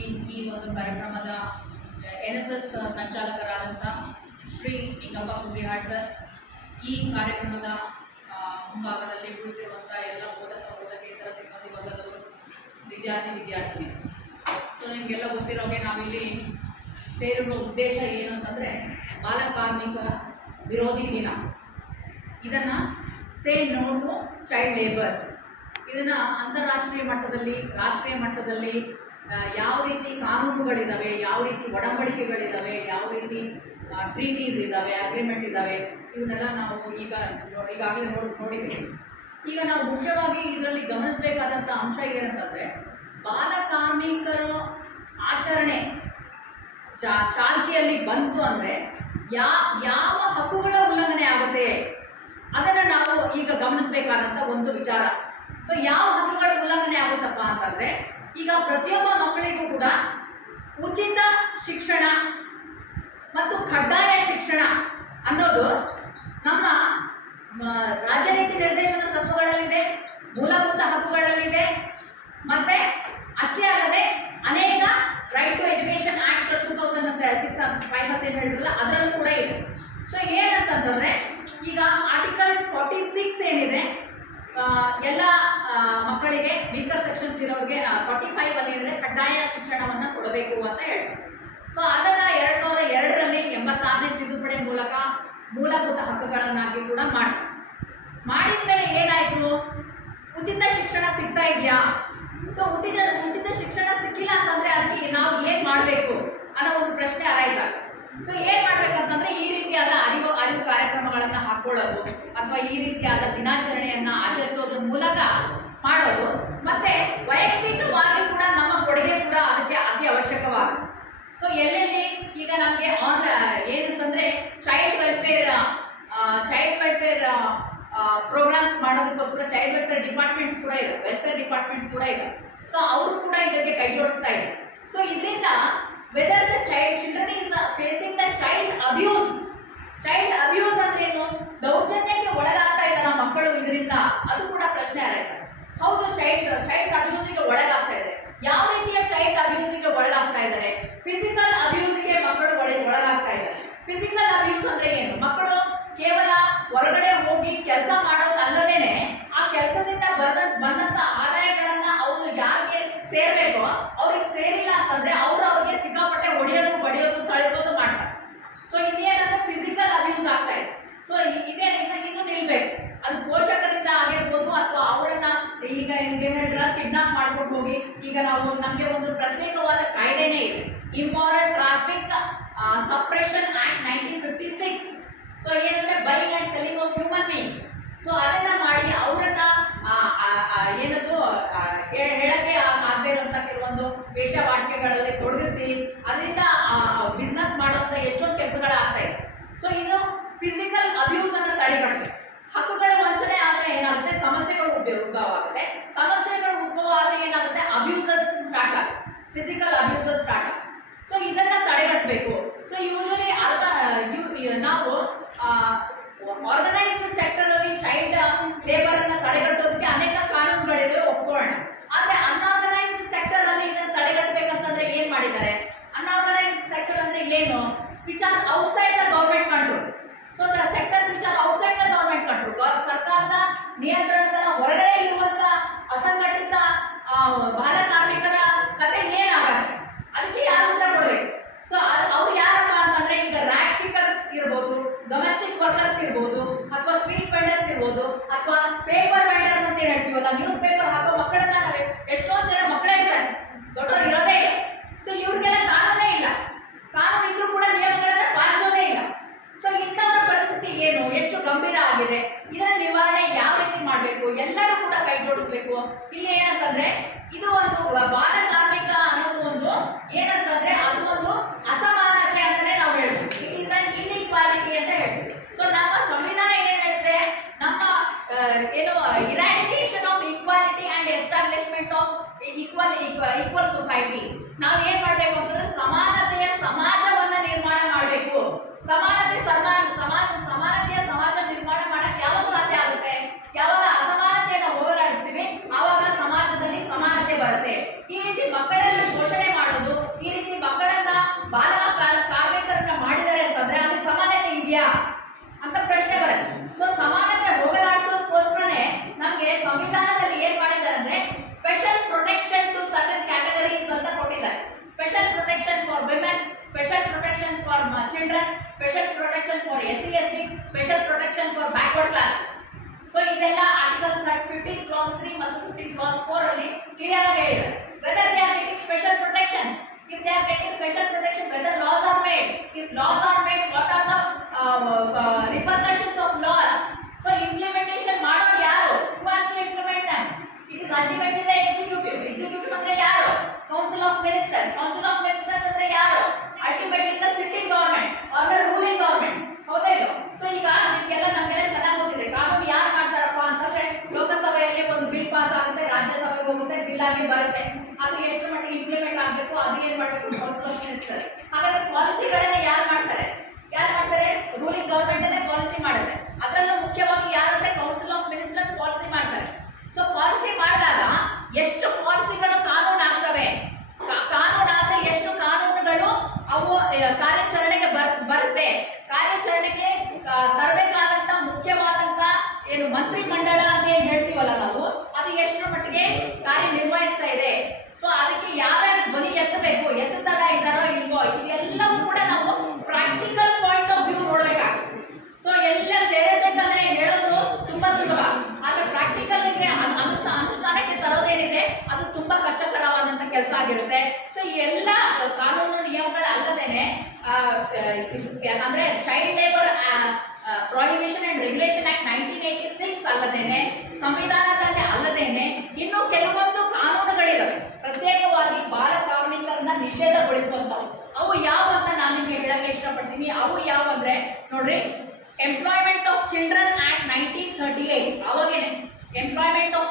ಈ ಈ ಒಂದು ಕಾರ್ಯಕ್ರಮದ NSS ಸಂಚಾಲಕರಾದಂಥ ಶ್ರೀ ನಿಂಗಪ್ಪ ಕುಗ್ಗಿಹಾಳ್ ಸರ್, ಈ ಕಾರ್ಯಕ್ರಮದ ಮುಂಭಾಗದಲ್ಲಿ ಕುಳಿತಿರುವಂಥ ಎಲ್ಲ ಬೋಧಕೇತರ ಸಿಬ್ಬಂದಿ ವರ್ಗದವರು, ವಿದ್ಯಾರ್ಥಿನಿ. ಸೊ ನಿಮಗೆಲ್ಲ ಗೊತ್ತಿರೋಗೆ ನಾವಿಲ್ಲಿ ಸೇರಿರುವ ಉದ್ದೇಶ ಏನು ಅಂತಂದರೆ ಬಾಲಕಾರ್ಮಿಕ ವಿರೋಧಿ ದಿನ. ಇದನ್ನು say no to child labour, ಇದನ್ನು ಅಂತಾರಾಷ್ಟ್ರೀಯ ಮಟ್ಟದಲ್ಲಿ, ರಾಷ್ಟ್ರೀಯ ಮಟ್ಟದಲ್ಲಿ ಯಾವ ರೀತಿ ಕಾನೂನುಗಳಿದ್ದಾವೆ, ಯಾವ ರೀತಿ ಒಡಂಬಡಿಕೆಗಳಿದ್ದಾವೆ, ಯಾವ ರೀತಿ ಟ್ರೀಟೀಸ್ ಇದ್ದಾವೆ, ಅಗ್ರಿಮೆಂಟ್ ಇದ್ದಾವೆ, ಇವನ್ನೆಲ್ಲ ನಾವು ಈಗಾಗಲೇ ನೋಡಿದ್ದೀವಿ. ಈಗ ನಾವು ಮುಖ್ಯವಾಗಿ ಇದರಲ್ಲಿ ಗಮನಿಸಬೇಕಾದಂಥ ಅಂಶ ಏನಂತಂದರೆ, ಬಾಲಕಾರ್ಮಿಕರ ಆಚರಣೆ ಚಾಲ್ತಿಯಲ್ಲಿ ಬಂತು ಅಂದರೆ ಯಾವ ಹಕ್ಕುಗಳ ಉಲ್ಲಂಘನೆ ಆಗುತ್ತೆ ಅದನ್ನು ನಾವು ಈಗ ಗಮನಿಸಬೇಕಾದಂಥ ಒಂದು ವಿಚಾರ. ಸೊ ಯಾವ ಹಕ್ಕುಗಳ ಉಲ್ಲಂಘನೆ ಆಗುತ್ತಪ್ಪ ಅಂತಂದರೆ, ಈಗ ಪ್ರತಿಯೊಬ್ಬ ಮಕ್ಕಳಿಗೂ ಕೂಡ ಉಚಿತ ಶಿಕ್ಷಣ ಮತ್ತು ಕಡ್ಡಾಯ ಶಿಕ್ಷಣ ಅನ್ನೋದು ನಮ್ಮ ರಾಜ್ಯ ನೀತಿ ನಿರ್ದೇಶನ ತತ್ವಗಳಲ್ಲಿದೆ, ಮೂಲಭೂತ ಹಕ್ಕುಗಳಲ್ಲಿದೆ. ಮತ್ತು ಅಷ್ಟೇ ಅಲ್ಲದೆ ಅನೇಕ ರೈಟ್ ಟು ಎಜುಕೇಷನ್ ಆ್ಯಕ್ಟ್ 2006 ಅಂತ ಏನು ಹೇಳಿದ್ರಲ್ಲ ಅದರಲ್ಲೂ ಕೂಡ ಇದೆ. ಸೊ ಏನಂತಂತಂದರೆ, ಈಗ ಆರ್ಟಿಕಲ್ 46 ಏನಿದೆ, ಎಲ್ಲ ಮಕ್ಕಳಿಗೆ ವೀಕರ್ ಸೆಕ್ಷನ್ಸ್ ಇರೋರಿಗೆ 45 ಅಲ್ಲಿ ಏನಿದೆ ಕಡ್ಡಾಯ ಶಿಕ್ಷಣವನ್ನು ಕೊಡಬೇಕು ಅಂತ ಹೇಳ್ತಾರೆ. ಸೊ ಅದನ್ನು 2002ರಲ್ಲಿ 86ನೇ ತಿದ್ದುಪಡಿ ಮೂಲಕ ಮೂಲಭೂತ ಹಕ್ಕುಗಳನ್ನಾಗಿ ಕೂಡ ಮಾಡಿದ ಮೇಲೆ ಏನಾಯಿತು, ಉಚಿತ ಶಿಕ್ಷಣ ಸಿಗ್ತಾ ಇದೆಯಾ? ಸೊ ಉಚಿತ ಶಿಕ್ಷಣ ಸಿಕ್ಕಿಲ್ಲ ಅಂತಂದರೆ ಅದಕ್ಕೆ ನಾವು ಏನು ಮಾಡಬೇಕು ಅನ್ನೋ ಒಂದು ಪ್ರಶ್ನೆ ಅರೈಸ್ ಆಗುತ್ತೆ. ಸೊ ಏನು ಮಾಡಬೇಕಂತಂದರೆ, ಈ ರೀತಿಯಾದ ಅರಿವು ಕಾರ್ಯಕ್ರಮಗಳನ್ನು ಹಾಕ್ಕೊಳ್ಳೋದು ಅಥವಾ ಈ ರೀತಿಯಾದ ದಿನಾಚರಣೆಯನ್ನು ಆಚರಿಸೋದ್ರ ಮೂಲಕ ಮಾಡೋದು, ಮತ್ತು ವೈಯಕ್ತಿಕವಾಗಿ ಕೂಡ ನಮ್ಮ ಕೊಡುಗೆ ಕೂಡ ಅದಕ್ಕೆ ಅತಿ ಅವಶ್ಯಕವಾಗುತ್ತೆ. ಸೊ ಎಲ್ಲೆಲ್ಲಿ ಈಗ ನಮಗೆ ಏನಂತಂದರೆ ಚೈಲ್ಡ್ ವೆಲ್ಫೇರ್ ಪ್ರೋಗ್ರಾಮ್ಸ್ ಮಾಡೋದಕ್ಕೋಸ್ಕರ ಚೈಲ್ಡ್ ವೆಲ್ಫೇರ್ ಡಿಪಾರ್ಟ್ಮೆಂಟ್ಸ್ ಕೂಡ ಇದೆ, ವೆಲ್ಫೇರ್ ಡಿಪಾರ್ಟ್ಮೆಂಟ್ಸ್ ಕೂಡ ಇದೆ. ಸೊ ಅವರು ಕೂಡ ಇದಕ್ಕೆ ಕೈ ಜೋಡಿಸ್ತಾ ಇದೆ. ಸೊ ಇದರಿಂದ whether the children is facing the child abuse ಅಂದ್ರೆ ಏನು, ದೌರ್ಜನ್ಯಕ್ಕೆ ಒಳಗಾಗ್ತಾ ಇದ್ದಾರೆ ಮಕ್ಕಳು, ಇದರಿಂದ ಅದು ಕೂಡ ಪ್ರಶ್ನೆ ಅರೈಸ್. ಹೌದು, ಚೈಲ್ಡ್ ಅಬ್ಯೂಸಿಗೆ ಒಳಗಾಗ್ತಾ ಇದ್ದಾರೆ. ಯಾವ ರೀತಿಯ ಚೈಲ್ಡ್ ಅಬ್ಯೂಸಿಗೆ ಒಳಗಾಗ್ತಾ ಇದ್ದಾರೆ? ಫಿಸಿಕಲ್ ಅಬ್ಯೂಸಿಗೆ ಮಕ್ಕಳು ಒಳಗಾಗ್ತಾ ಇದ್ದಾರೆ. ಫಿಸಿಕಲ್ ಅಬ್ಯೂಸ್ ಅಂದ್ರೆ ಏನು? ಮಕ್ಕಳು ಕೇವಲ ಹೊರಗಡೆ ಹೋಗಿ ಕೆಲಸ ಮಾಡೋದಲ್ಲದೇನೆ ಆ ಕೆಲಸದಿಂದ ಬಂದಂತ ಆದಾಯಗಳನ್ನ ಅವರು ಯಾರಿಗೆ ಸೇರ್ಬೇಕೋ ಅವ್ರಿಗೆ ಸೇರಿಲ್ಲ ಅಂತಂದ್ರೆ ಅವ್ರಿಗೆ ಸಿಕ್ಕಾಪಟ್ಟೆ ಹೊಡೆಯೋದು, ಬಡಿಯೋದು, ಥಳಿಸೋದು ಮಾಡ್ತಾರೆ. ಸೊ ಇದೇನಂದ್ರೆ ಫಿಸಿಕಲ್ ಅಬ್ಯೂಸ್ ಆಗ್ತಾ ಇದೆ. ಸೊ ಇದು ನಿಲ್ಬೇಕು. ಅದು ಪೋಷಕರಿಂದ ಆಗಿರ್ಬೋದು ಅಥವಾ ಅವರನ್ನ ಈಗ ಏನು ಹೇಳಿದ್ರೆ ಕಿಡ್ನಾಪ್ ಮಾಡ್ಕೊಂಡು ಹೋಗಿ, ಈಗ ನಮಗೆ ಒಂದು ಪ್ರತ್ಯೇಕವಾದ ಕಾಯ್ದೆನೇ ಇದೆ, ಇಂಪಾರಲ್ ಟ್ರಾಫಿಕ್ ಸಪ್ರೆಷನ್ ಆಕ್ಟ್ 1956. ಸೊ ಏನಂದ್ರೆ buying and selling of human beings. So ಅದನ್ನ ಮಾಡಿ ಅವರನ್ನ ಏನದು ಹೇಳಕ್ಕೆ ಆಗದೆ ಇರುವಂಥ ಕೆಲವೊಂದು ವೇಷವಾಟಿಕೆಗಳಲ್ಲಿ ತೊಡಗಿಸಿ ಅದರಿಂದ ಬಿಸ್ನೆಸ್ ಮಾಡುವಂಥ ಎಷ್ಟೊಂದು ಕೆಲಸಗಳಾಗ್ತಾ ಇದೆ. ಸೊ ಇದು ಫಿಸಿಕಲ್ ಅಬ್ಯೂಸ್ ಅನ್ನು ತಡೆಗಟ್ಟಬೇಕು. ಹಕ್ಕುಗಳ ವಂಚನೆ ಆದರೆ ಏನಾಗುತ್ತೆ, ಸಮಸ್ಯೆಗಳು ಉದ್ಭವ ಆಗುತ್ತೆ. ಸಮಸ್ಯೆಗಳು ಉದ್ಭವ ಆದರೆ ಏನಾಗುತ್ತೆ, ಅಬ್ಯೂಸಸ್ ಸ್ಟಾರ್ಟ್ ಆಗುತ್ತೆ, ಫಿಸಿಕಲ್ ಅಬ್ಯೂಸಸ್ ಸ್ಟಾರ್ಟ್ ಆಗುತ್ತೆ. ಸೊ ಇದನ್ನ ತಡೆಗಟ್ಟಬೇಕು. ಸೊ ಯೂಶಲಿ ನಾವು ಆರ್ಗನೈಸ್ಡ್ ಸೆಕ್ಟರ್ ಅಲ್ಲಿ ಚೈಲ್ಡ್ ಲೇಬರ್ ಅನ್ನ ತಡೆಗಟ್ಟೋದಕ್ಕೆ ಅನೇಕ ಕಾನೂನುಗಳಿವೆ, ಒಪ್ಕೊಳ್ಳೋಣ. ಆದ್ರೆ ಅನ್ಆರ್ಗನೈಸ್ಡ್ ಸೆಕ್ಟರ್ ಅಲ್ಲಿ ಇದನ್ನ ತಡೆಗಟ್ಟಬೇಕಂತಂದ್ರೆ ಏನ್ ಮಾಡಿದ್ದಾರೆ? ಅನ್ಆರ್ಗನೈಸ್ಡ್ ಸೆಕ್ಟರ್ ಅಂದ್ರೆ ಏನು? Which are outside the government control. So the sectors which are outside the government control, ಸರ್ಕಾರದ ನಿಯಂತ್ರಣದ ಹೊರಗಡೆ ಇರುವಂತ ಅಸಂಘಟಿತ ಬಾಲಕಾರ್ಮಿಕರ for women, special protection for children, special protection for SC/ST, special protection for backward classes. So ಇದೆಲ್ಲ article 15 class 3 ಮತ್ತು 15 class 4 ಅಲ್ಲಿ clear ಆಗಿ ಹೇಳಿದೆ. Whether they are getting special protection, if they are getting special protection, whether laws are made, if laws are made, what are the repercussions of laws? So implementation ಮಾಡೋದು ಯಾರು? Who has to implement them? It is ultimately the executive. Executive ಅಂದ್ರೆ ಯಾರು? Council of Ministers. Council of Ministers ಅಂದ್ರೆ ಯಾರು? Ultimately the sitting government or the ruling government. ಹೌದಾ ಇಲ್ಲ? So ಈಗ ಇದೆಲ್ಲ ನಮಗೆಲ್ಲ ಚೆನ್ನಾಗಿ ಗೊತ್ತಿದೆ. ಕಾನೂನು ಯಾರು ಮಾಡ್ತಾರಪ್ಪ ಅಂತಂದ್ರೆ ಲೋಕಸಭೆಯಲ್ಲಿ ಒಂದು ಬಿಲ್ ಪಾಸ್ ಆಗುತ್ತೆ, ರಾಜ್ಯಸಭೆಗೆ ಹೋಗುತ್ತೆ, ಬಿಲ್ ಆಗಿ ಬರುತ್ತೆ. ಅದು ಎಷ್ಟು ಮಟ್ಟಿಗೆ ಇಂಪ್ಲಿಮೆಂಟ್ ಆಗಬೇಕು, ಅದು ಏನು ಮಾಡಬೇಕು? Council of minister. ಹಾಗಾದ್ರೆ ಪಾಲಿಸಿಗಳನ್ನ ಯಾರು ಮಾಡ್ತಾರೆ? ರೂಲಿಂಗ್ ಗವರ್ಮೆಂಟ್ ಪಾಲಿಸಿ ಮಾಡುತ್ತೆ. ಅದರಲ್ಲೂ ಮುಖ್ಯವಾಗಿ ಯಾರಂದ್ರೆ ಕೌನ್ಸಿಲ್ ಆಫ್ ಮಿನಿಸ್ಟರ್ಸ್ ಪಾಲಿಸಿ ಮಾಡ್ತಾರೆ. ಸೊ ಪಾಲಿಸಿ ಮಾಡಿದಾಗ ಎಷ್ಟು ಪಾಲಿಸಿಗಳು ಕಾನೂನು ಆಗ್ತವೆ, ಕಾನೂನಾದ್ರೆ ಎಷ್ಟು ಕಾನೂನುಗಳು ಅವು ಕಾರ್ಯಾಚರಣೆಗೆ ಬರುತ್ತೆ. ಕಾರ್ಯಾಚರಣೆಗೆ ತರಬೇಕಾದಂತ ಮುಖ್ಯವಾದಂತ ಏನು ಮಂತ್ರಿ ಮಂಡಳ ಅಂತ ಏನ್ ಹೇಳ್ತೀವಲ್ಲ ನಾವು, ಅದು ಎಷ್ಟರ ಮಟ್ಟಿಗೆ ಕಾರ್ಯನಿರ್ವಹಿಸ್ತಾ ಇದೆ. ಸೊ ಅದಕ್ಕೆ ಯಾರ್ಯಾರು ಧ್ವನಿ ಎತ್ತಬೇಕು, ಎತ್ತುತ್ತಾ ಇದ್ದಾರೋ ಇಲ್ವೋ, ಇದೆಲ್ಲವೂ ಕೂಡ ನಾವು ಪ್ರಾಕ್ಟಿಕಲ್ ಪಾಯಿಂಟ್ ಆಫ್ ವ್ಯೂ ನೋಡ್ಬೇಕಾಗುತ್ತೆ. ಸೊ ಎಲ್ಲ ಥಿಯರಿಟಿಕಲ್ ಹೇಳೋದು ತುಂಬಾ ಸುಲಭ, ಆದ್ರೆ ಪ್ರಾಕ್ಟಿಕಲ್ ಅನುಷ್ಠಾನಕ್ಕೆ ತರೋದೇನಿದೆ ಅದು ತುಂಬಾ ಕಷ್ಟಕರವಾದಂತ ಕೆಲಸ ಆಗಿರುತ್ತೆ. ಸೊ ಈ ಎಲ್ಲ ಕಾನೂನು ನಿಯಮಗಳು ಅಲ್ಲದೇನೆ ಅಂದ್ರೆ child labour prohibition and regulation act 1986 ಅಲ್ಲದೇನೆ, ಸಂವಿಧಾನದಲ್ಲಿ ಅಲ್ಲದೇನೆ ಇನ್ನು ಕೆಲವೊಂದು ಕಾನೂನುಗಳಿದಾವೆ ಪ್ರತ್ಯೇಕವಾಗಿ ಬಾಲ ಕಾರ್ಮಿಕರನ್ನ ನಿಷೇಧಗೊಳಿಸುವಂತವು. ಅವು ಯಾವ ಅಂತ ನಾನು ನಿಮಗೆ ಹೇಳಕ್ಕೆ ಇಷ್ಟಪಡ್ತೀನಿ. ಅವು ಯಾವ ಅಂದ್ರೆ ನೋಡ್ರಿ, ಎಂಪ್ಲಾಯ್ಮೆಂಟ್ ಆಫ್ ಚಿಲ್ಡ್ರನ್ ಆಕ್ಟ್ 1938 ಅವಾಗೇನೆ ಎಂಪ್ಲಾಯ್ಮೆಂಟ್ ಆಫ್